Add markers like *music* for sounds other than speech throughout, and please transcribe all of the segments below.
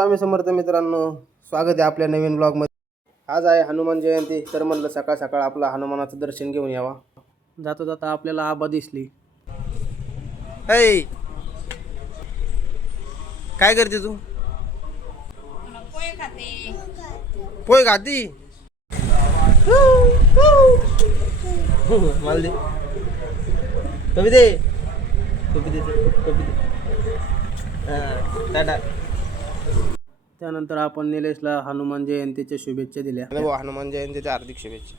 स्वामी समर्थ मित्रांनो स्वागत आहे आपल्या नवीन ब्लॉगमध्ये. आज आहे हनुमान जयंती तर म्हणलं सकाळ सकाळ आपला हनुमानाचं दर्शन घेऊन यावा. जाता जाता आपल्याला आबा दिसली. काय करते तू? पोय खाती. मला दे. कवी दे. कमी दे कमी दे. टाटा. त्यानंतर आपण निलेशला हनुमान जयंतीच्या शुभेच्छा दिल्या. आणि भाऊ हनुमान जयंतीच्या हार्दिक शुभेच्छा.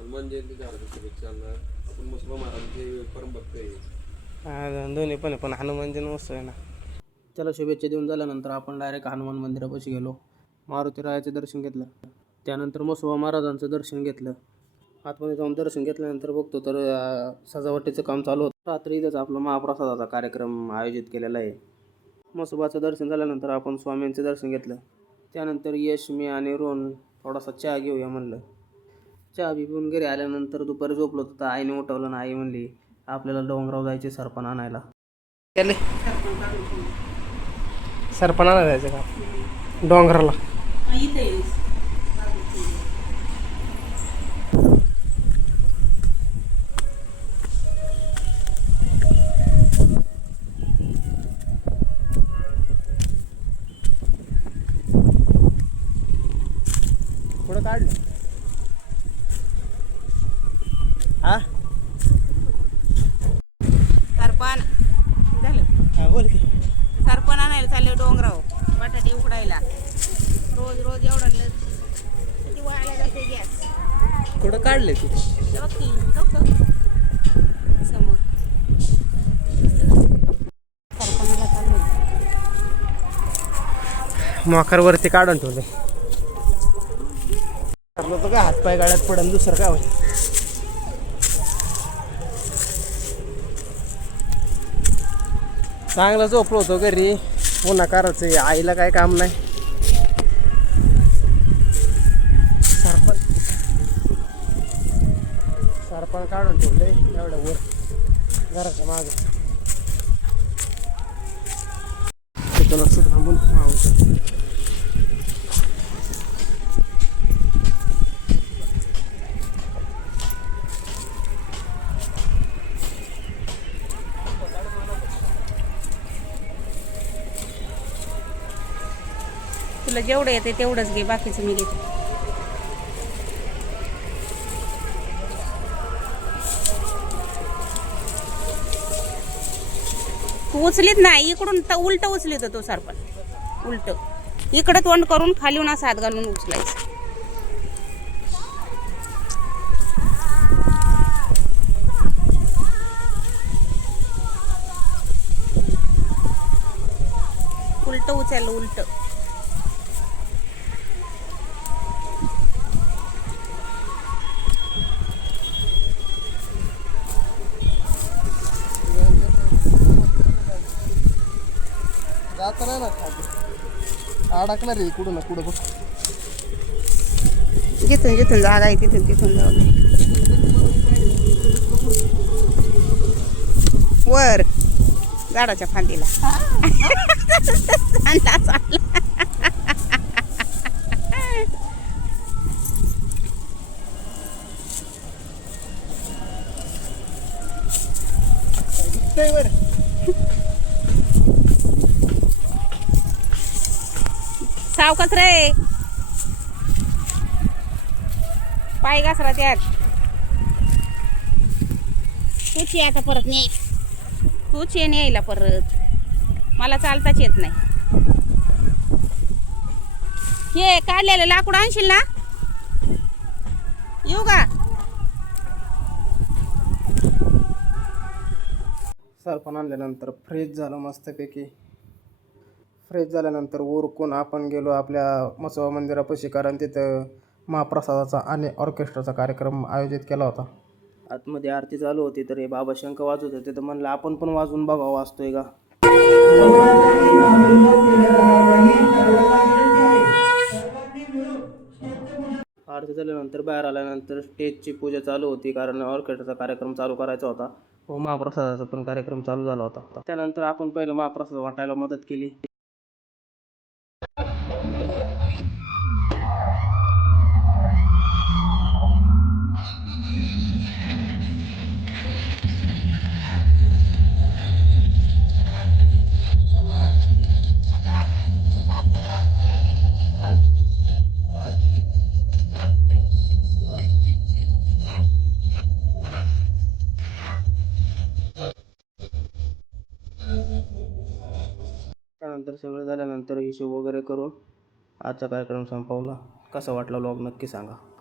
हनुमान जयंतीच्या हार्दिक शुभेच्छा आपण मुस्लिम महाराजांचे परम भक्त आहे. हा, दोन्ही पण आहे, पण हनुमान जयंती मस्त आहे ना. त्याला शुभेच्छा देऊन झाल्यानंतर आपण डायरेक्ट हनुमान मंदिरापाशी गेलो. मारुती रायाचे दर्शन घेतलं. त्यानंतर मसोबा महाराजांचं दर्शन घेतलं. आतमध्ये जाऊन दर्शन घेतल्यानंतर बघतो तर अं, सजावटीचं काम चालू होतं. रात्री इथंच आपला महाप्रसादाचा कार्यक्रम आयोजित केलेला आहे. मसोबाचं दर्शन झाल्यानंतर आपण स्वामींचं दर्शन घेतलं. त्यानंतर यश मी आणि रोन थोडासा चहा घेऊया म्हणलं. चहा पिऊन घरी आल्यानंतर दुपारी झोपलो होतं तर आईने उठवलं ना आई म्हणली आपल्याला डोंगराव जायचे सरपण आणायला. त्याले सरपण आणायला जायचं का? डोंगराला. काढलं. हा? सरपण. झालं. हा बोल की. सरपण आणायला चालले डोंगराव बटाटे उकडायला. रोज रोज एवढं ल- किती वाळायला जाते गॅस. कुठं काढले तू? ओके डोकं समोर. सरपणाला चाललो मकरवरती काढून ठेवले. आपलं तर काय हातपाय गाड्यात पडन दुसरं काय होईल? चांगला झोपलो होतो घरी. पुन्हा करायचं आईला काय काम नाही. सरपण सरपण काढून ठेवले एवढं वर. घराच्या मागं. तिथं लक्ष थांबून तुला जेवढं येते तेवढंच घे बाकीचं मी घेते. तू उचलीत नाही इकडून त- उलट उचलीत तो सरपण उलट. इकडं तोंड करून खालीऊन असा हात घालून उचलायचं. उलट उचल उलट. जात नाही ना खाली अडकणार रे कुठं ना कुठं बघ. जिथून जिथून जागा आहे तिथून तिथून जाऊ वर. झाडाच्या फांदीला. *laughs* चांगला चांगला सावकाच रे. पाय घासरा त्यात. तूच ये आता परत. नाही तूच ये यायला परत. मला चालताच येत नाही. हे काढलेलं लाकूड आणशील ना? येऊ का? सरपण आणल्यानंतर फ्रेश झालं मस्तपैकी. फ्रेश झाल्यानंतर उरकून आपण गेलो आपल्या मसोबा मंदिरापाशी कारण तिथं महाप्रसादाचा आणि ऑर्केस्ट्राचा कार्यक्रम आयोजित केला होता. आतमध्ये आरती चालू होती तर हे बाबा शंख वाजवत होते. तर म्हणलं आपण पण वाजून बघा वाजतोय का? आरती झाल्यानंतर बाहेर आल्यानंतर स्टेजची पूजा चालू होती कारण ऑर्केस्ट्राचा कार्यक्रम चालू करायचा होता. व महाप्रसादाचा पण कार्यक्रम चालू झाला होता. त्यानंतर आपण पहिलं महाप्रसाद वाटायला मदत केली. त्यानंतर सगळं झाल्यानंतर हिशोब वगैरे करून आजचा कार्यक्रम संपवला. कसा वाटला व्लॉग नक्की सांगा.